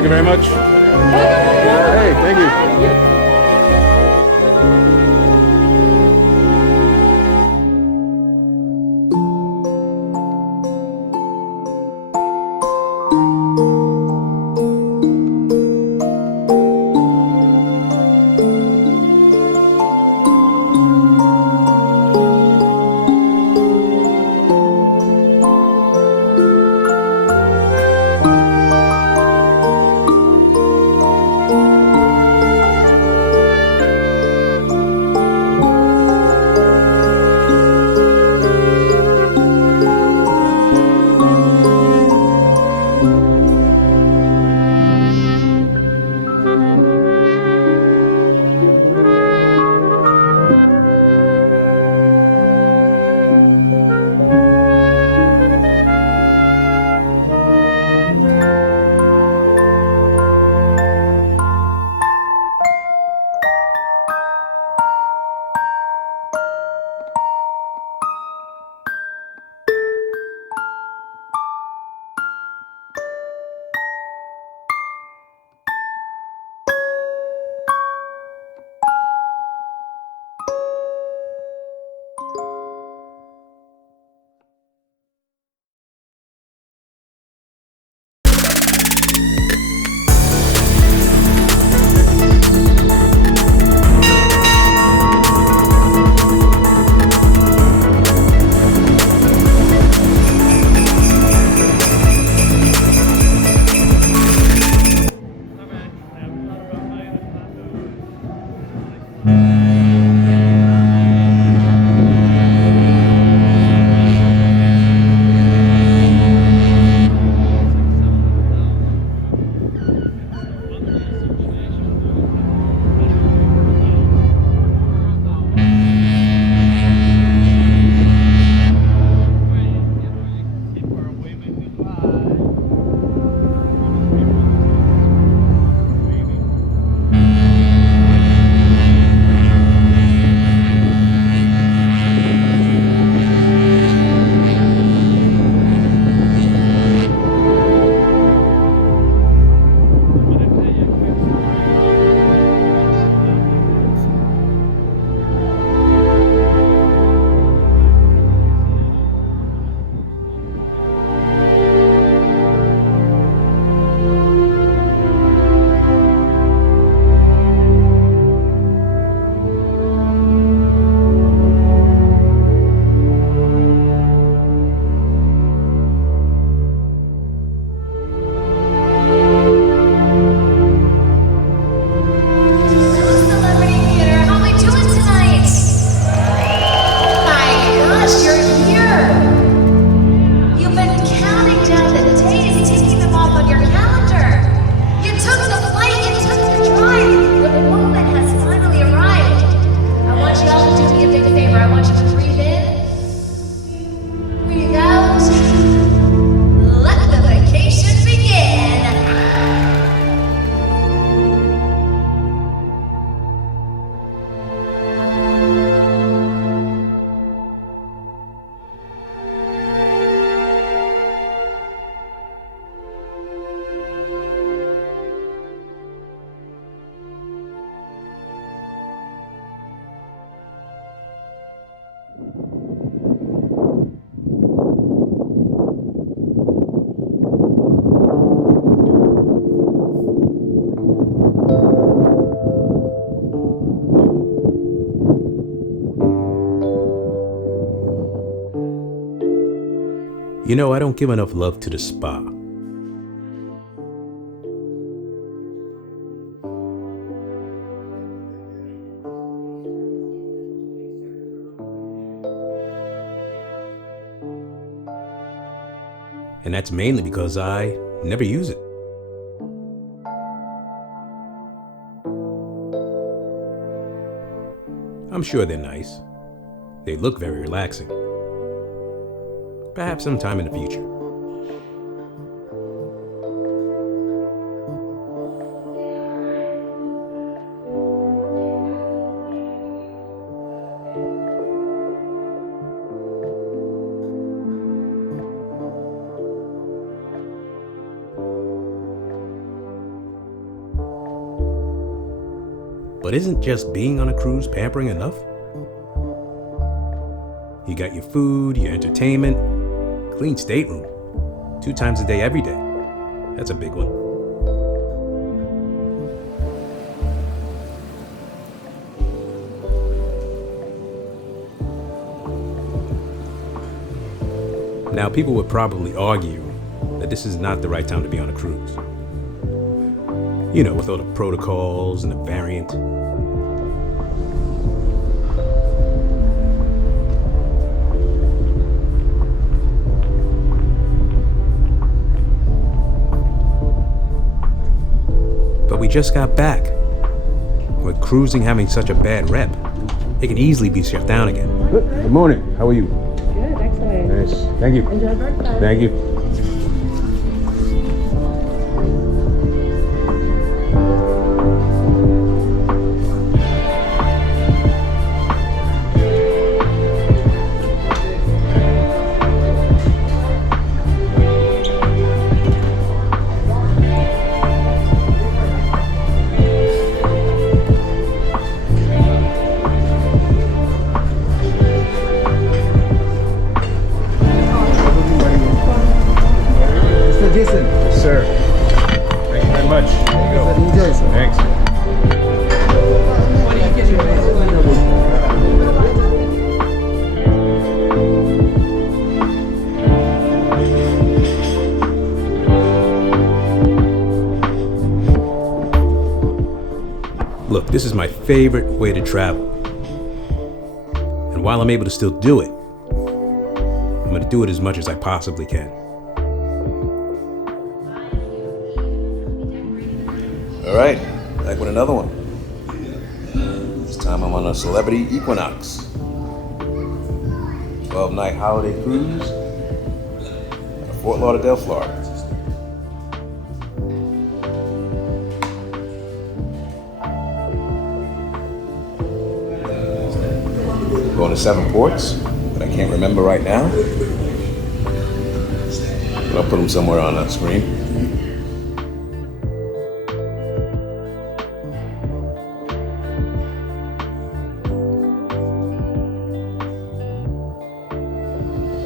Thank you very much. Hey, thank you. You know, I don't give enough love to the spa. And that's mainly because I never use it. I'm sure they're nice. They look very relaxing. Perhaps sometime in the future. But isn't just being on a cruise pampering enough? You got your food, your entertainment, clean stateroom, 2 times a day, every day. That's a big one. Now, people would probably argue that this is not the right time to be on a cruise. You know, with all the protocols and the variant. But we just got back. With cruising having such a bad rep, it can easily be shut down again. Good morning. How are you? Good, excellent. Nice. Thank you. Enjoy breakfast. Thank you. Yes, sir. Thank you very much. There you go. Enjoy, sir. Thanks. Look, this is my favorite way to travel. And while I'm able to still do it, I'm going to do it as much as I possibly can. All right, back with another one. This time I'm on a Celebrity Equinox 12-night holiday cruise out of Fort Lauderdale, Florida. Going to 7 ports that I can't remember right now, but I'll put them somewhere on that screen.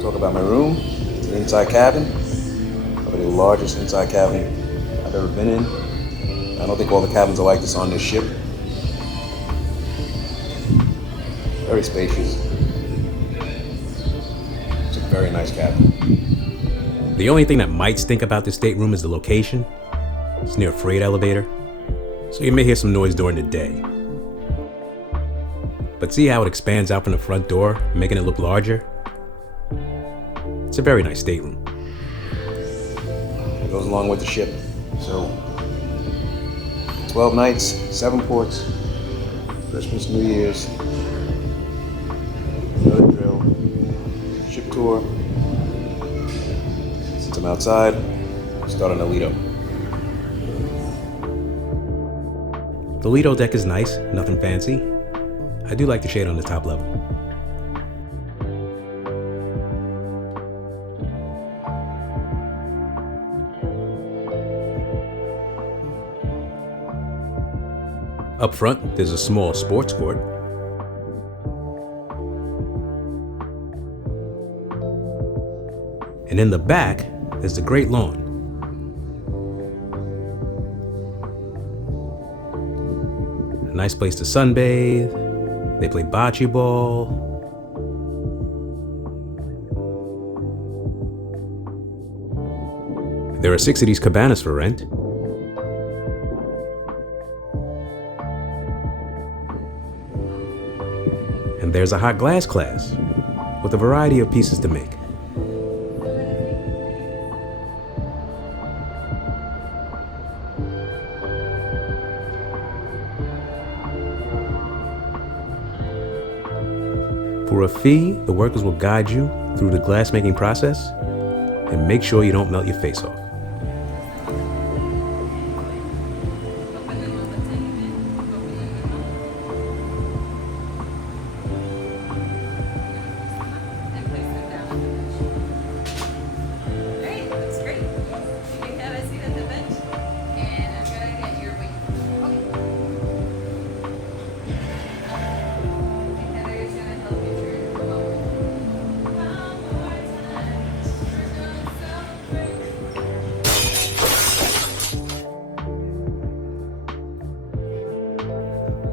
Talk about my room. It's an inside cabin, probably the largest inside cabin I've ever been in. I don't think all the cabins are like this on this ship. Very spacious. It's a very nice cabin. The only thing that might stink about this stateroom is the location. It's near a freight elevator, so you may hear some noise during the day. But see how it expands out from the front door, making it look larger? It's a very nice stateroom. It goes along with the ship. So, 12 nights, 7 ports, Christmas, New Year's, another drill, ship tour. Since I'm outside, start on the Lido. The Lido deck is nice, nothing fancy. I do like the shade on the top level. Up front, there's a small sports court. And in the back, there's the great lawn. A nice place to sunbathe. They play bocce ball. There are 6 of these cabanas for rent. And there's a hot glass class with a variety of pieces to make. For a fee, the workers will guide you through the glassmaking process and make sure you don't melt your face off.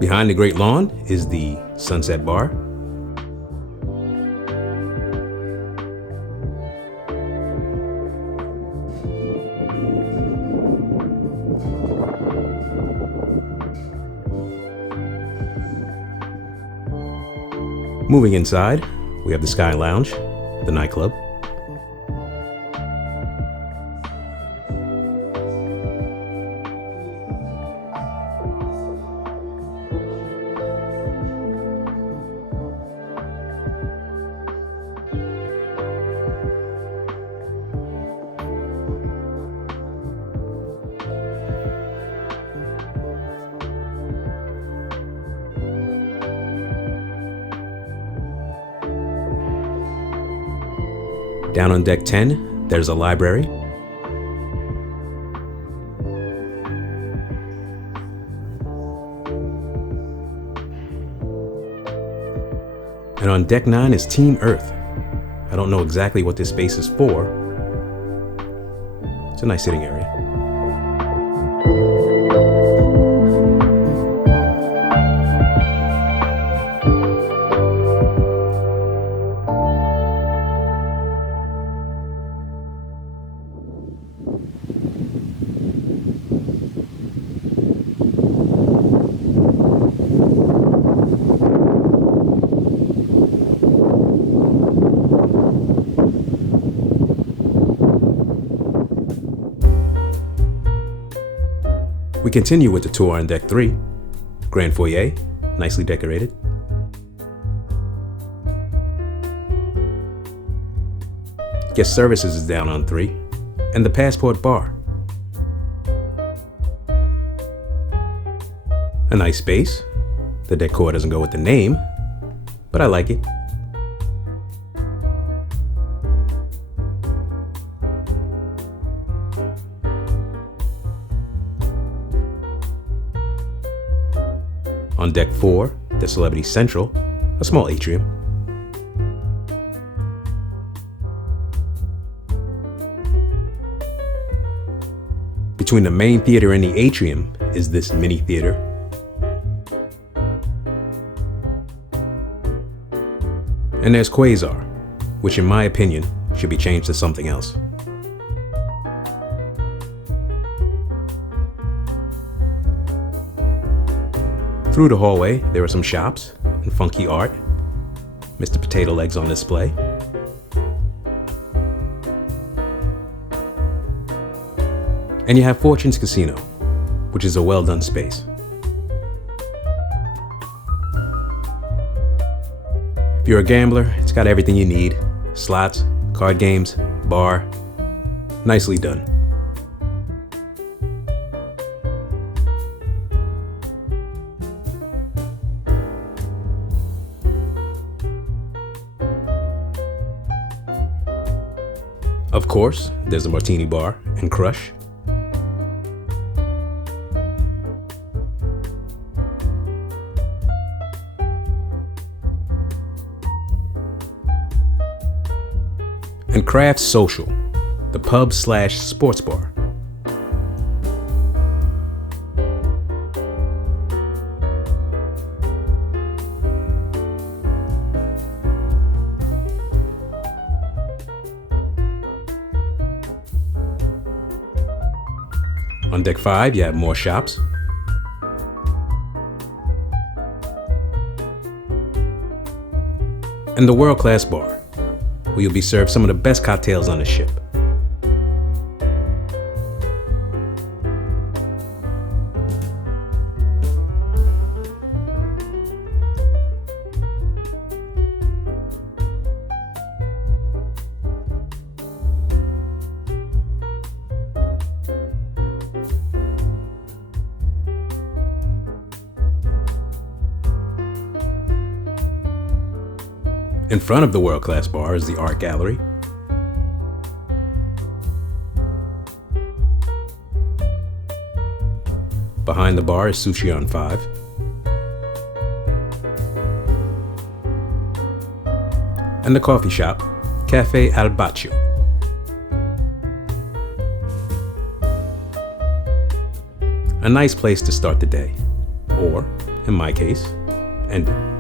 Behind the Great Lawn is the Sunset Bar. Moving inside, we have the Sky Lounge, the nightclub. Down on deck 10, there's a library. And on deck 9 is Team Earth. I don't know exactly what this space is for. It's a nice sitting area. We continue with the tour on deck 3. Grand foyer, nicely decorated. Guest services is down on 3, and the Passport Bar. A nice space. The decor doesn't go with the name, but I like it. On deck 4, the Celebrity Central, a small atrium. Between the main theater and the atrium is this mini theater. And there's Quasar, which in my opinion should be changed to something else. Through the hallway, there are some shops and funky art. Mr. Potato Legs on display. And you have Fortune's Casino, which is a well-done space. If you're a gambler, it's got everything you need. Slots, card games, bar. Nicely done. Of course, there's a martini bar and crush. And Craft Social, the pub/sports bar. On deck 5, you have more shops. And the world-class bar, where you'll be served some of the best cocktails on the ship. In front of the world-class bar is the art gallery. Behind the bar is Sushi on 5. And the coffee shop, Cafe Al Baccio. A nice place to start the day, or, in my case, end it.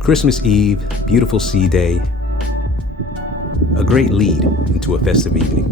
Christmas Eve, beautiful sea day, a great lead into a festive evening.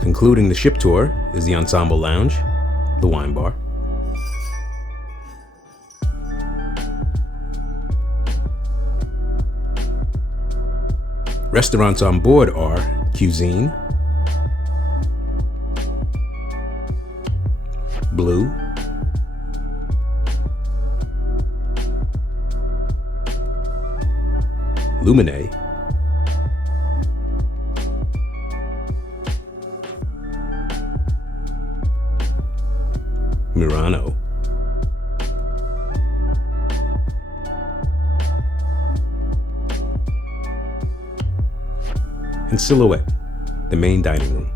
Concluding the ship tour is the Ensemble Lounge, the wine bar, restaurants on board are Cuisine, Blue, Lumine, Murano, and Silhouette, the main dining room.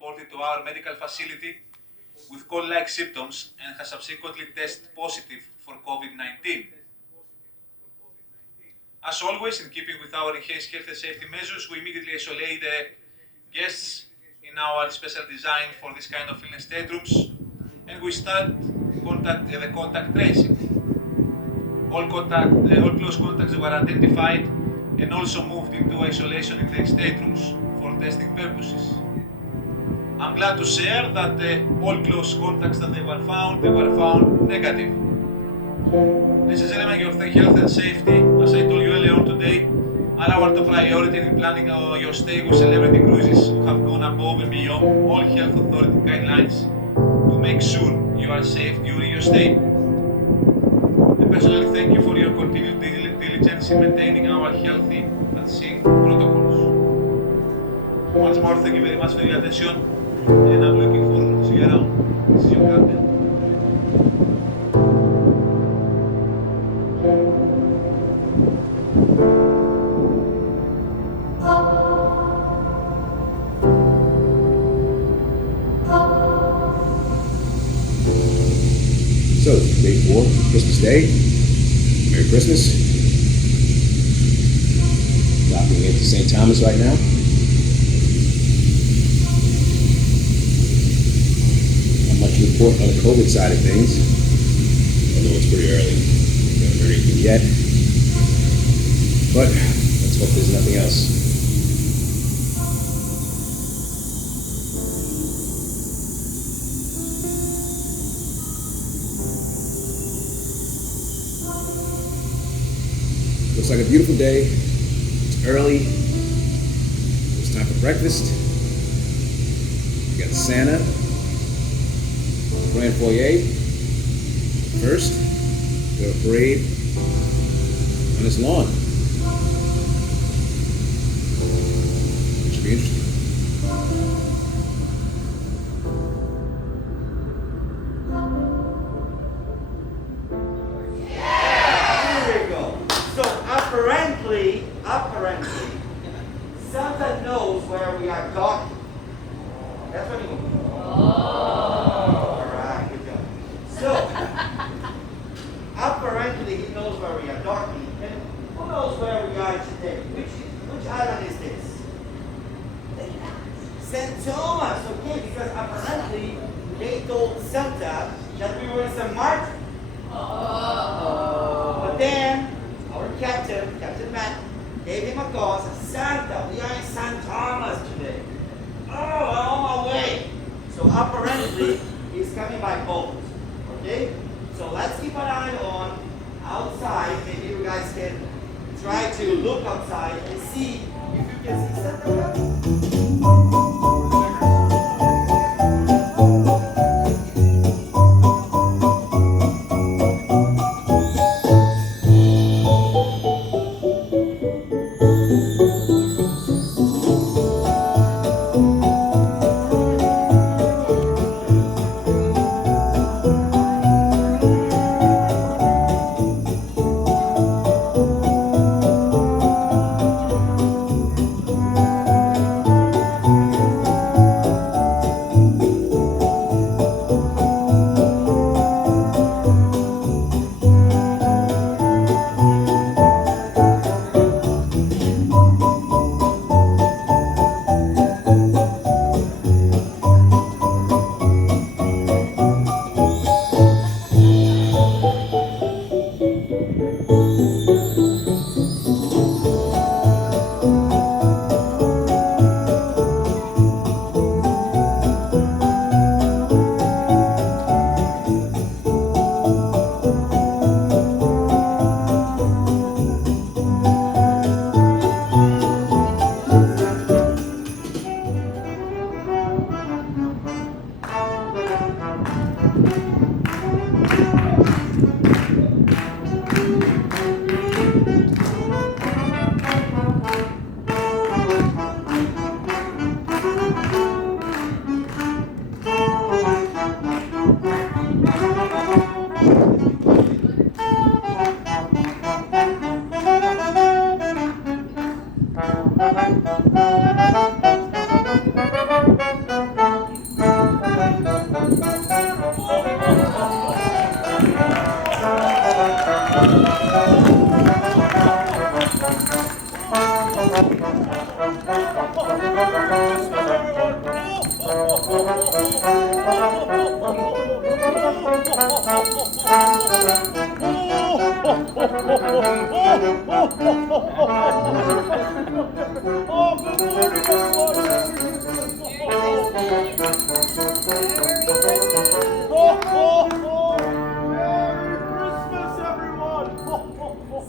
reported to our medical facility with cold-like symptoms and has subsequently tested positive for COVID-19. As always, in keeping with our enhanced health and safety measures, we immediately isolate the guests in our special design for this kind of illness staterooms, and we start the contact tracing. All close contacts were identified and also moved into isolation in the staterooms for testing purposes. I'm glad to share that all close contacts that they were found negative. Ladies and gentlemen, your health and safety, as I told you earlier on today, are our top priority in planning your stay with Celebrity Cruises, who have gone above and beyond all health authority guidelines to make sure you are safe during your stay. I personally thank you for your continued diligence in maintaining our healthy at sea protocols. Once more, thank you very much for your attention, and I'm looking forward to see you around. This is your captain. So, day 4, Christmas Day. Merry Christmas. Docking into St. Thomas right now. Not much to report on the COVID side of things, although it's pretty early. We haven't heard anything yet. But let's hope there's nothing else. Looks like a beautiful day. It's early. It's time for breakfast. We got Santa, Grand Foyer. First, we have a parade on his lawn. It should be interesting. Apparently, Santa knows where we are docking. That's what he means. Alright, good job. So, apparently he knows where we are docking. And who knows where we are today? Which island is this? St. Thomas, okay, because apparently they told Santa that we were in St. Martin. But then, our captain, Captain Matt, gave him a call and said, Santa, we are in St. Thomas today. Oh, I'm on my way. So apparently, he's coming by boat. Okay? So let's keep an eye on outside. Maybe you guys can try to look outside and see if you can see Santa coming.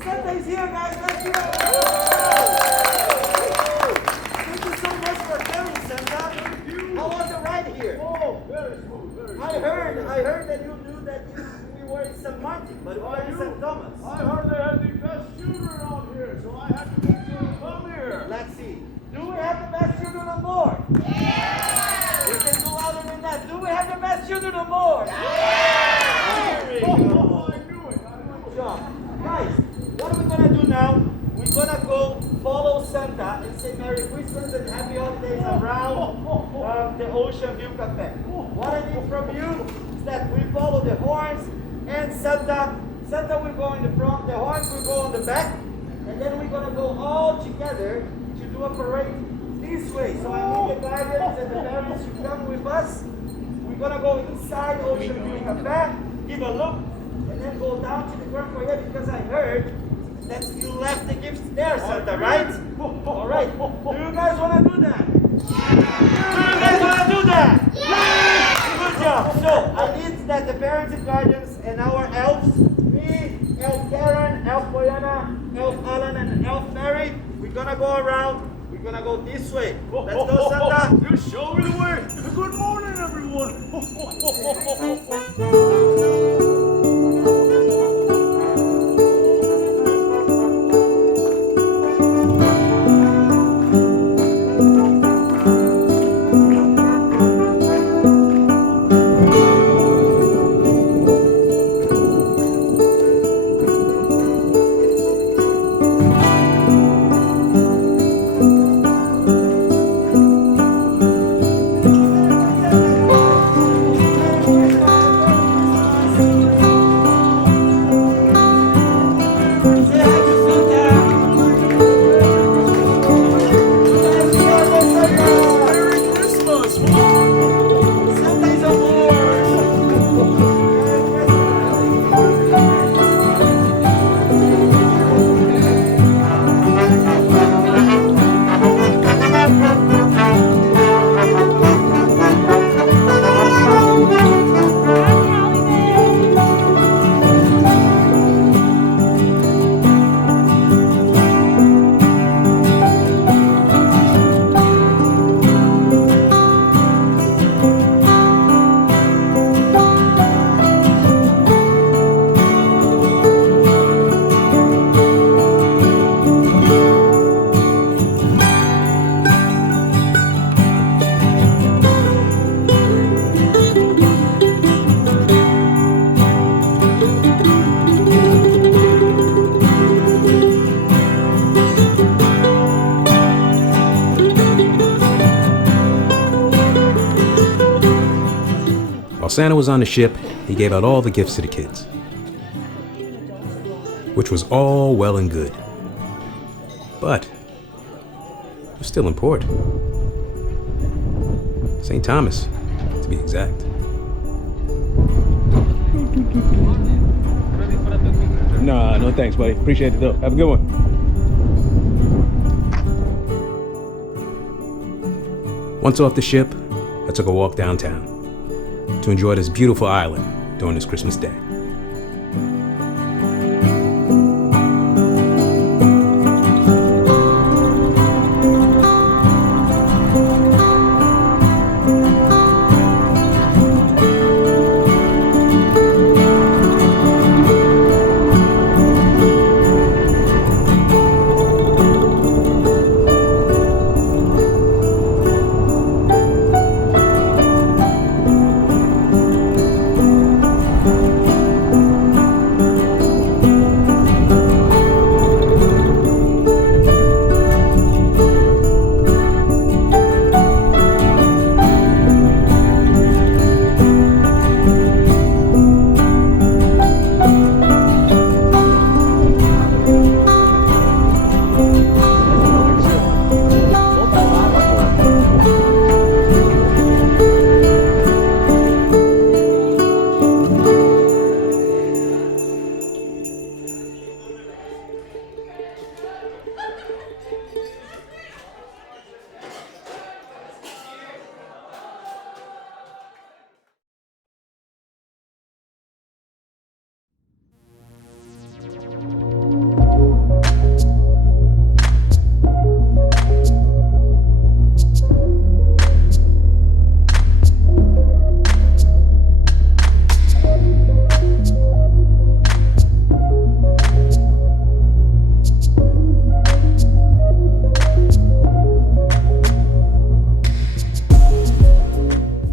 Santa's here, guys. Let's give it up. Thank you so much for coming, Santa. How was the ride here? Oh, very smooth, very smooth. I heard that you knew that we were in St. Martin, but we were in St. Thomas. I heard they had the best shooter around here, so I had to make sure to come here. Let's see. Do we have the best children on board? Yeah! We can do louder than that. Do we have the best children on board? Yeah! Here we go. I knew it. Good job. Guys, what are we gonna do now? We're gonna go follow Santa and say Merry Christmas and Happy Holidays around the Ocean View Cafe. What I need from you is that we follow the horns and Santa will go in the front, the horns will go on the back, and then we're gonna go all together to do a parade this way. So I need the guardians and the parents to come with us. We're gonna go inside Ocean View Cafe, give a look, and then go down to the Grand Foyer because I heard that you left the gifts there, Santa, right? All right. Do you guys want to do that? Do you guys want to do that? Good job. So I need that the parents and guardians and our elves, me, Elf Karen, Elf Boyana, Elf Alan, and Elf Mary, we're gonna go around. We're gonna go this way. Let's go, Santa. You show me the way. Good morning, everyone. While Santa was on the ship, he gave out all the gifts to the kids, which was all well and good. But it was still in port. St. Thomas, to be exact. Nah, no thanks, buddy. Appreciate it though. Have a good one. Once off the ship, I took a walk downtown to enjoy this beautiful island during this Christmas day.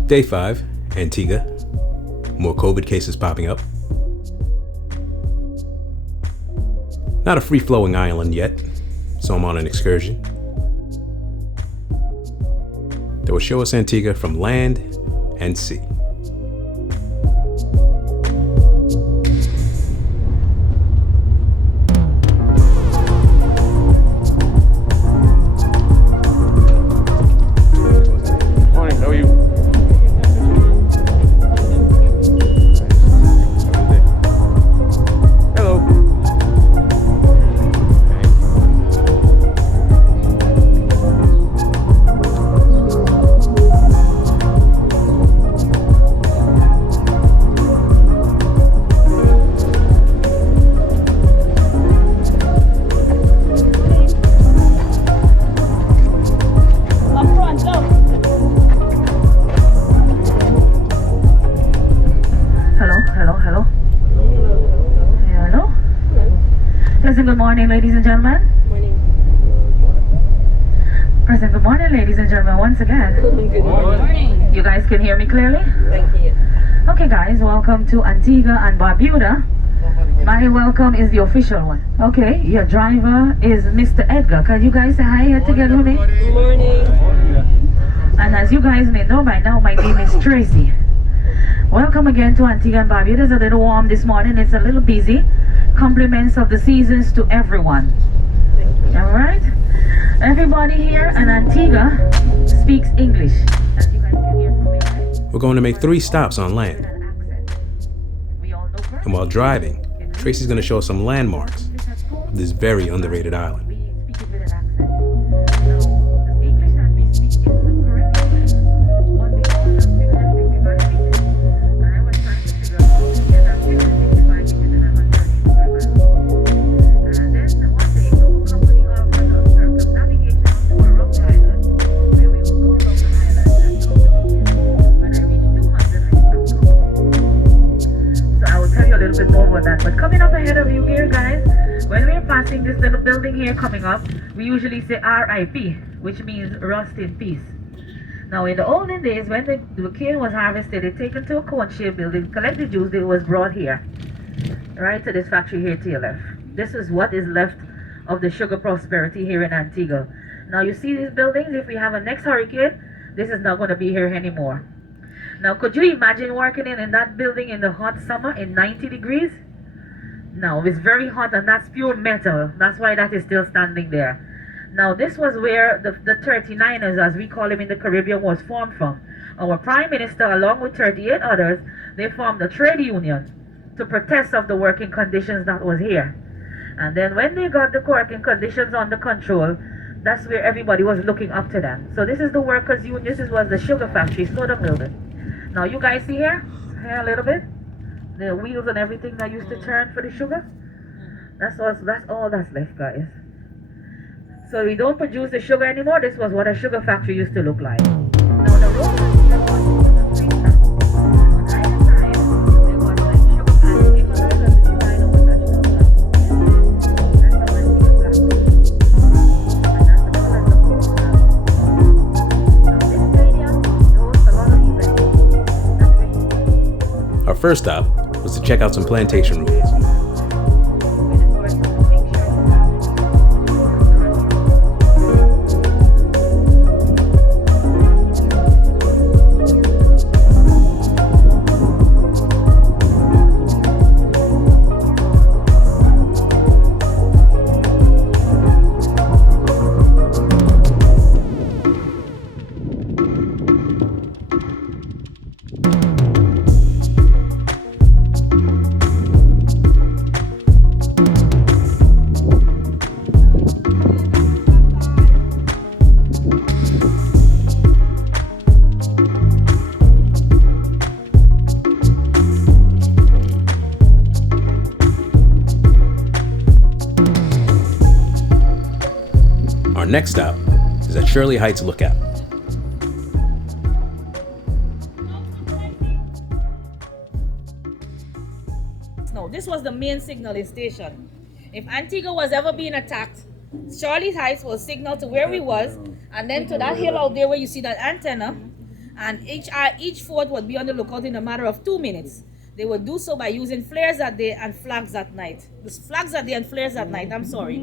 Day 5, Antigua. More COVID cases popping up. Not a free-flowing island yet, so I'm on an excursion that will show us Antigua from land and sea. Morning, how are you? Hello. Good morning, ladies and gentlemen. Present good morning, ladies and gentlemen, once again. Good morning. You guys can hear me clearly? Thank you. Okay, guys, welcome to Antigua and Barbuda. My welcome is the official one. Okay, your driver is Mr. Edgar. Can you guys say hi here together with me? Good morning. And as you guys may know by now, my name is Tracy. Welcome again to Antigua and Barbuda. It's a little warm this morning. It's a little busy. Compliments of the seasons to everyone. All right? Everybody here in Antigua speaks English. As you guys can hear from me, right? We're going to make 3 stops on land. We all know And while driving, Tracy's going to show us some landmarks of this very underrated island. we speak it with an accent. Now, the English that we speak is the correct English, but we all have different signifiers. And I was trying to figure out how to get that different signifiers into the 100 And then one day, our company offered us circumnavigation tour around the island, where we will go around the island and come to the beach. When I reached 200, I stopped counting. So I will tell you a little bit more about that. But coming up ahead of you here, guys, when we're passing this little building here coming up, we usually say RIP, which means rust in peace. Now, in the olden days, when the cane was harvested, it taken to a cone-shaped building, collect the juice, it was brought here, right to this factory here to your left. This is what is left of the sugar prosperity here in Antigua. Now, you see these buildings, if we have a next hurricane, this is not going to be here anymore. Now, could you imagine working in that building in the hot summer in 90 degrees? No, it's very hot, and that's pure metal. That's why that is still standing there. Now, this was where the 39ers, as we call them in the Caribbean, was formed from. Our Prime Minister, along with 38 others, they formed a trade union to protest of the working conditions that was here. And then when they got the working conditions under control, that's where everybody was looking up to them. So this is the workers' union. This was the sugar factory, soda building. Now, you guys see here a little bit? The wheels and everything that used to turn for the sugar. That's all that's left, guys. So we don't produce the sugar anymore. This was what a sugar factory used to look like. Now the road was on either side, there was like sugar plantations and the design of the national flag. That's how I see the flag looks. And that's the color of the whole flag. Now this stadium shows a lot of events. That's where you see. Our first stop was to check out some plantation ruins. Our next stop is at Shirley Heights Lookout. No, this was the main signaling station. If Antigua was ever being attacked, Shirley Heights will signal to where we was, and then to that hill out there where you see that antenna, and each fort would be on the lookout in a matter of 2 minutes. They would do so by using flares at day and flags at night. Flags at day and flares at night, I'm sorry.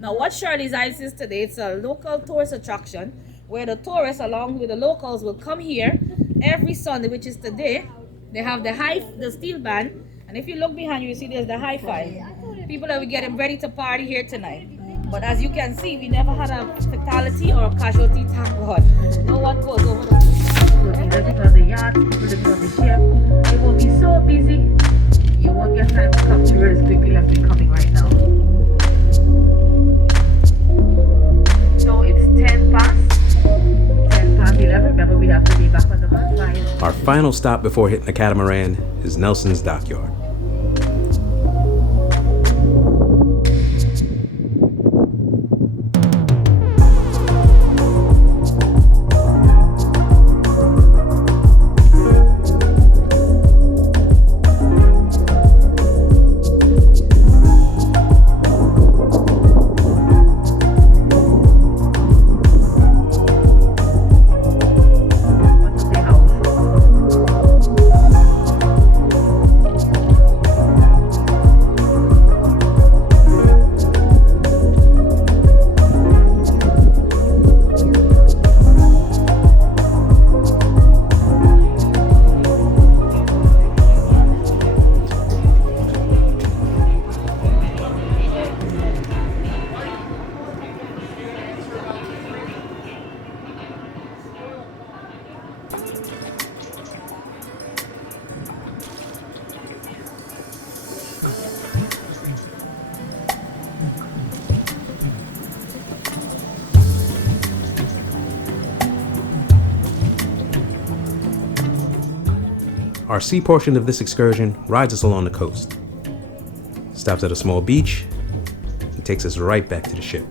Now what Shirley's Ice is today, it's a local tourist attraction where the tourists along with the locals will come here every Sunday, which is today. They have the steel band, and if you look behind you, you see there's the hi-fi. People are getting ready to party here tonight. But as you can see, we never had a fatality or a casualty, thank God. No one goes over the people living on the yacht, people living on the ship. It will be so busy, you won't get time to come through as quickly as we're coming right now. So it's 10 past 11. Remember, we have to be back on the bus by. Our final stop before hitting the catamaran is Nelson's Dockyard. Our sea portion of this excursion rides us along the coast, stops at a small beach, and takes us right back to the ship.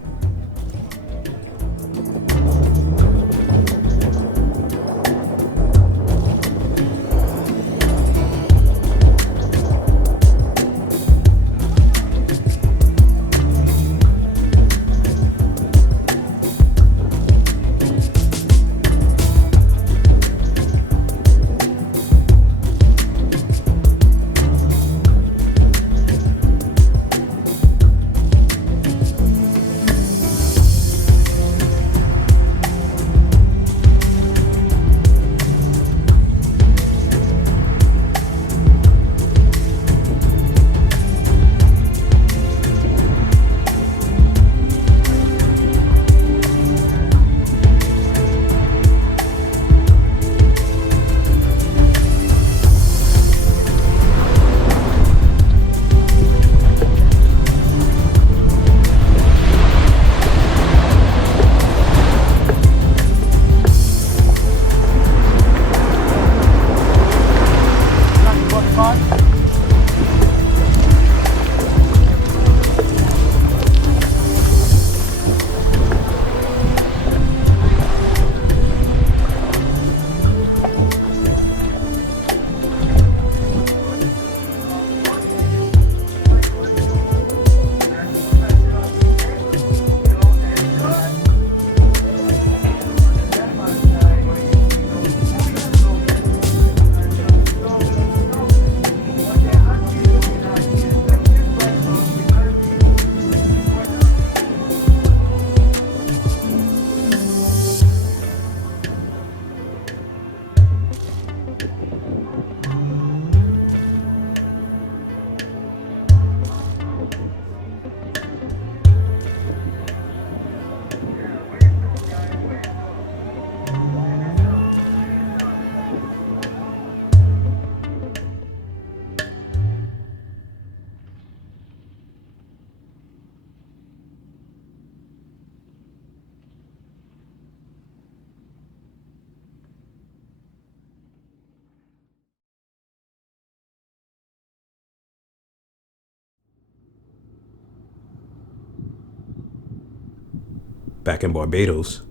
Back in Barbados,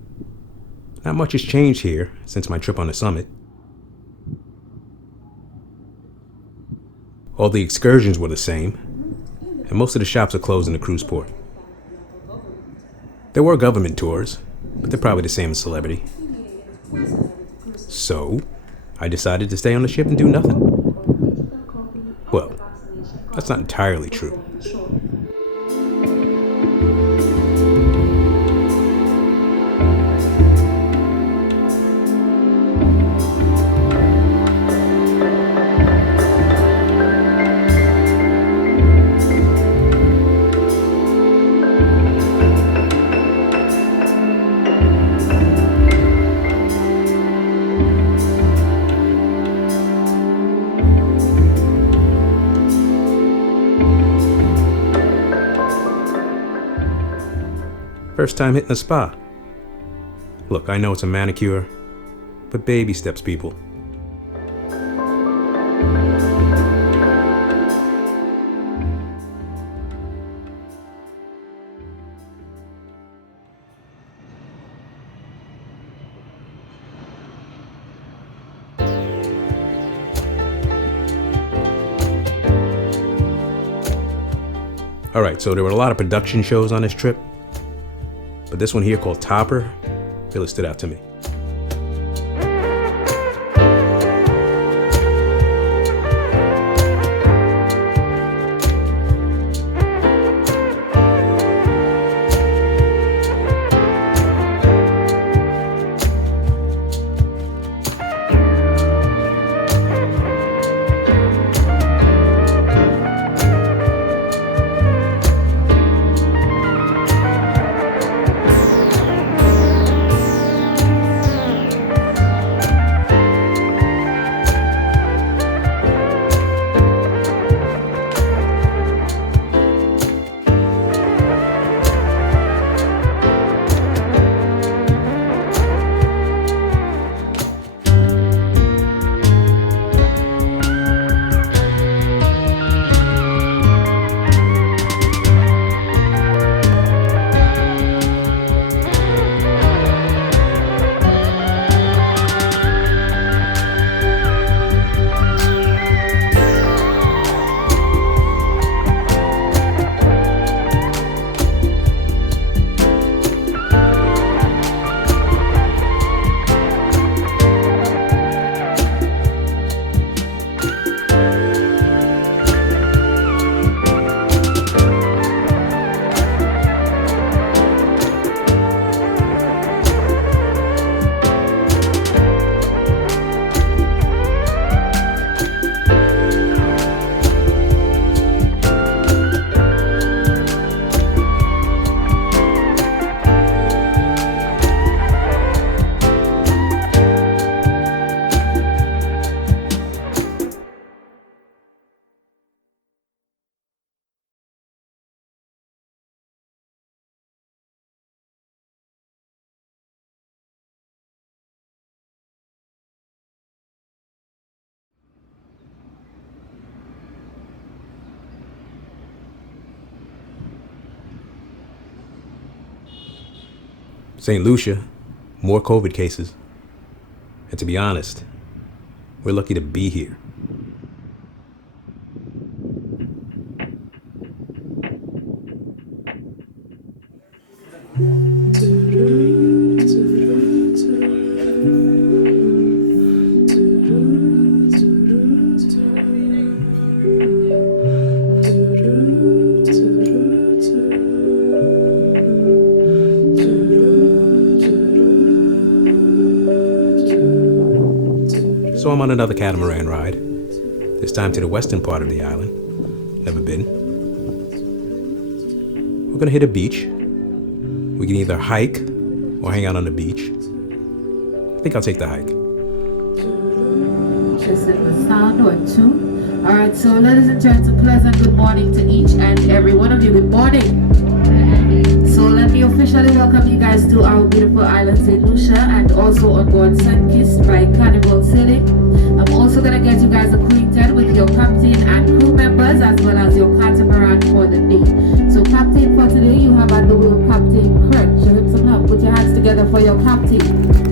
not much has changed here since my trip on the summit. All the excursions were the same, and most of the shops are closed in the cruise port. There were government tours, but they're probably the same as Celebrity. So, I decided to stay on the ship and do nothing. Well, that's not entirely true. First time hitting a spa. Look, I know it's a manicure, but baby steps, people. Alright, so there were a lot of production shows on this trip, but this one here called Topper really stood out to me. St. Lucia, more COVID cases. And to be honest, we're lucky to be here. So I'm on another catamaran ride, this time to the western part of the island. Never been. We're gonna hit a beach. We can either hike or hang out on the beach. I think I'll take the hike. Just in the sound or two. Alright, so ladies and gents, a pleasant good morning to each and every one of you. Good morning. So let me officially welcome you guys to our beautiful island St. Lucia and also on board Sun-Kissed by Carnival Sailing. I'm also going to get you guys acquainted with your captain and crew members as well as your catamaran for the day. So captain for today, you have at the wheel Captain Kirk. Show him some love. Put your hands together for your captain.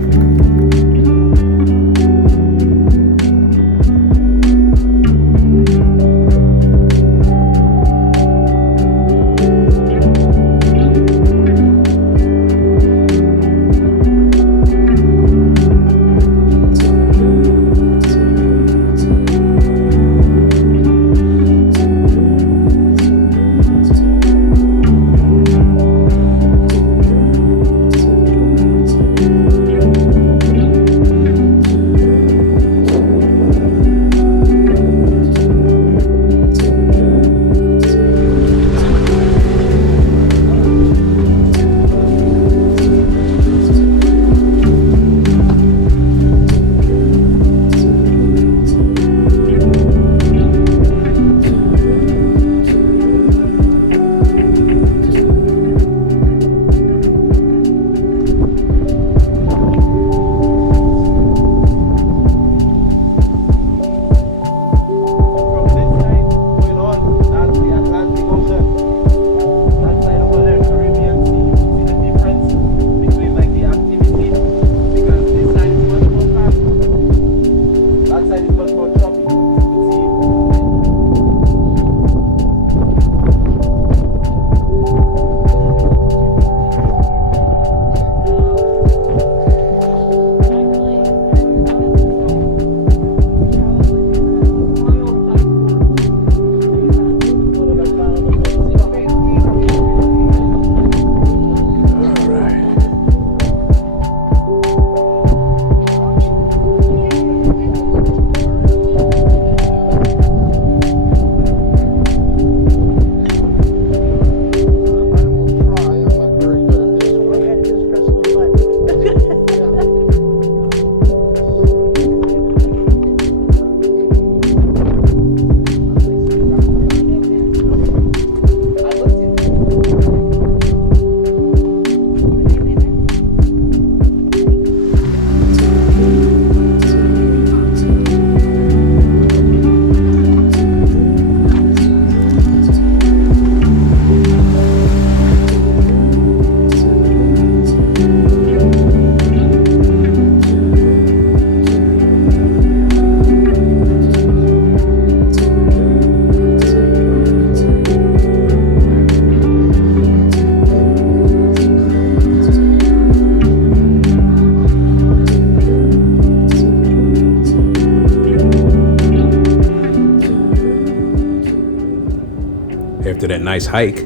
After that nice hike,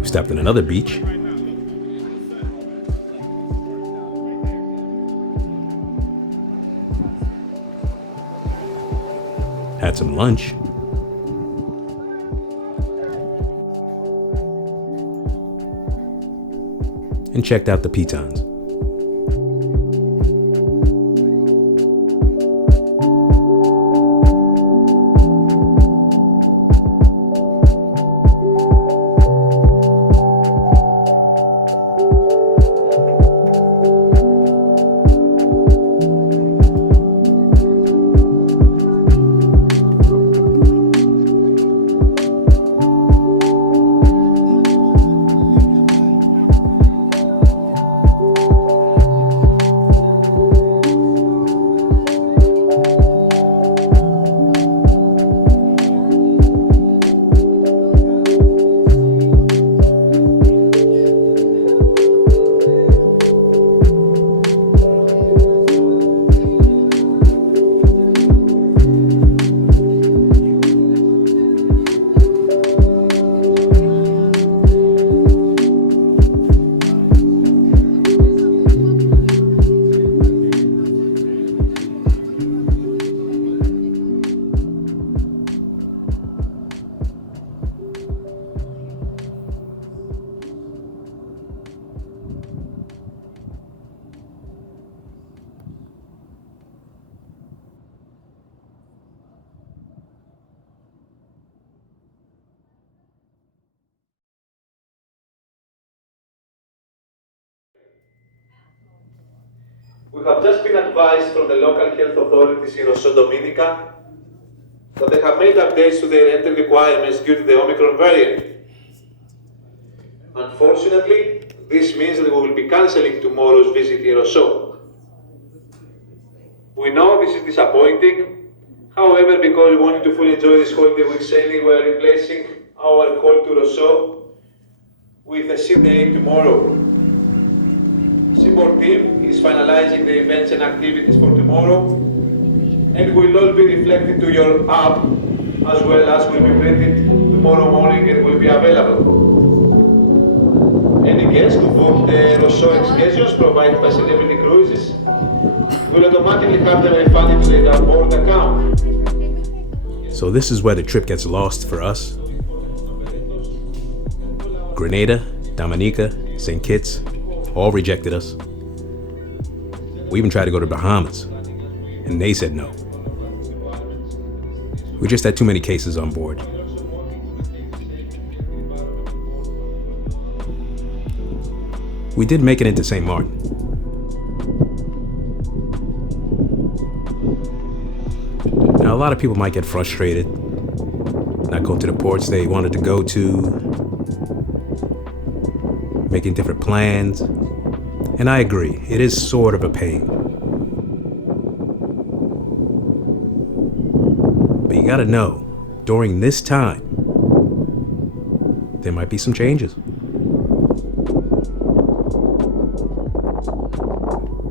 we stopped at another beach. Had some lunch. And checked out the pitons. We have just been advised from the local health authorities in Rosso Dominica that they have made updates to their entry requirements due to the Omicron variant. Unfortunately, this means that we will be cancelling tomorrow's visit in Rosso. We know this is disappointing, however, because we wanted to fully enjoy this holiday week sailing, we are replacing our call to Rosso with a sea day tomorrow. Seaboard team is finalizing the events and activities for tomorrow, and will all be reflected to your app, as well as will be printed tomorrow morning and will be available. Any guests who book the Rosso excursions provided by Celebrity Cruises will automatically have them refunded to their board account. So this is where the trip gets lost for us. Grenada, Dominica, St. Kitts, all rejected us. We even tried to go to Bahamas, and they said no. We just had too many cases on board. We did make it into St. Martin. Now, a lot of people might get frustrated, not go to the ports they wanted to go to, making different plans. And I agree, it is sort of a pain. But you gotta know, during this time, there might be some changes.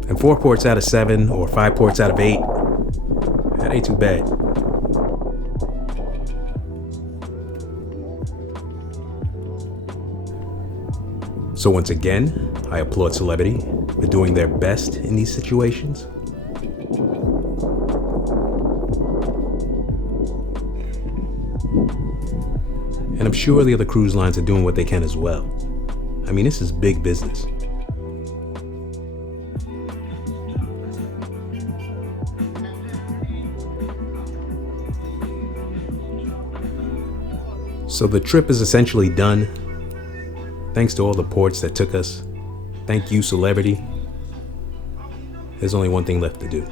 And 4 ports out of 7 or 5 ports out of 8, that ain't too bad. So once again, I applaud Celebrity for doing their best in these situations. And I'm sure the other cruise lines are doing what they can as well. I mean, this is big business. So the trip is essentially done. Thanks to all the ports that took us. Thank you, Celebrity. There's only one thing left to do.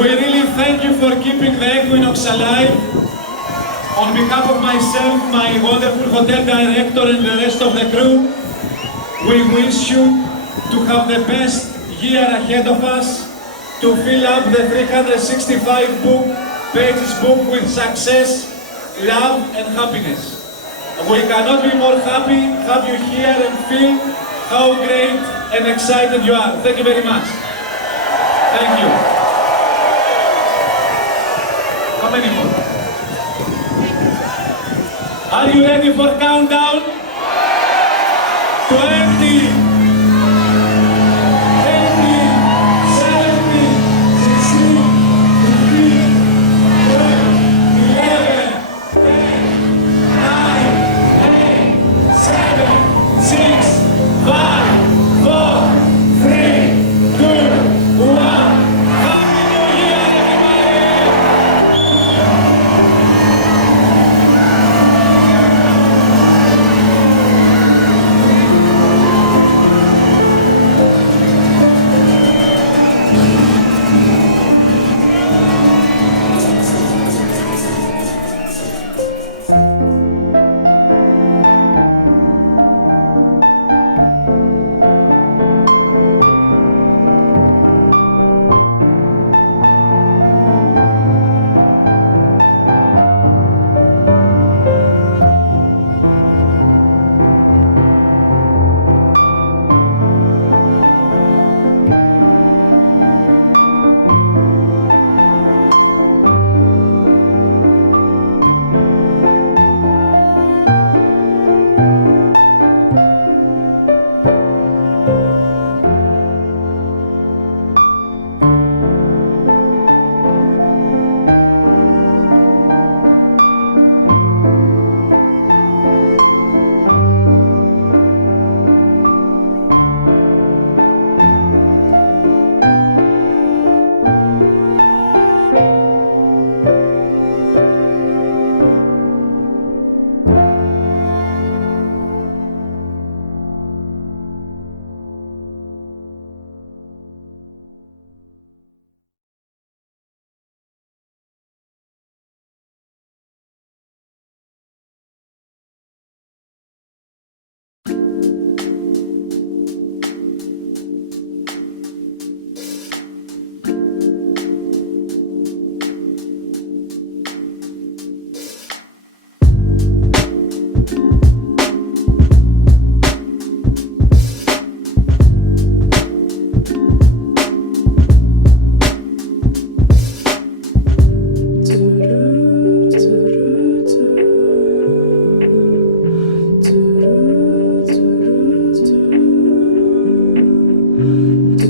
We really thank you for keeping the Equinox alive. On behalf of myself, my wonderful hotel director and the rest of the crew, we wish you to have the best year ahead of us, to fill up the 365 pages book with success, love and happiness. We cannot be more happy have you here and feel how great and excited you are. Thank you very much. Thank you. How many more? Are you ready for countdown? 20.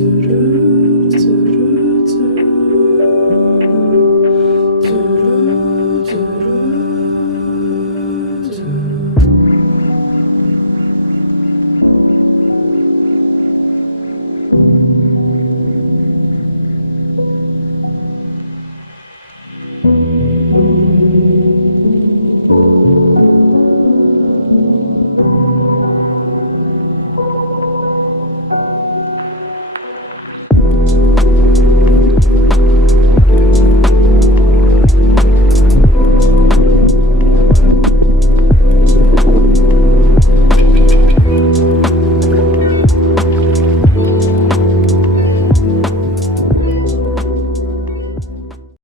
嘟嘟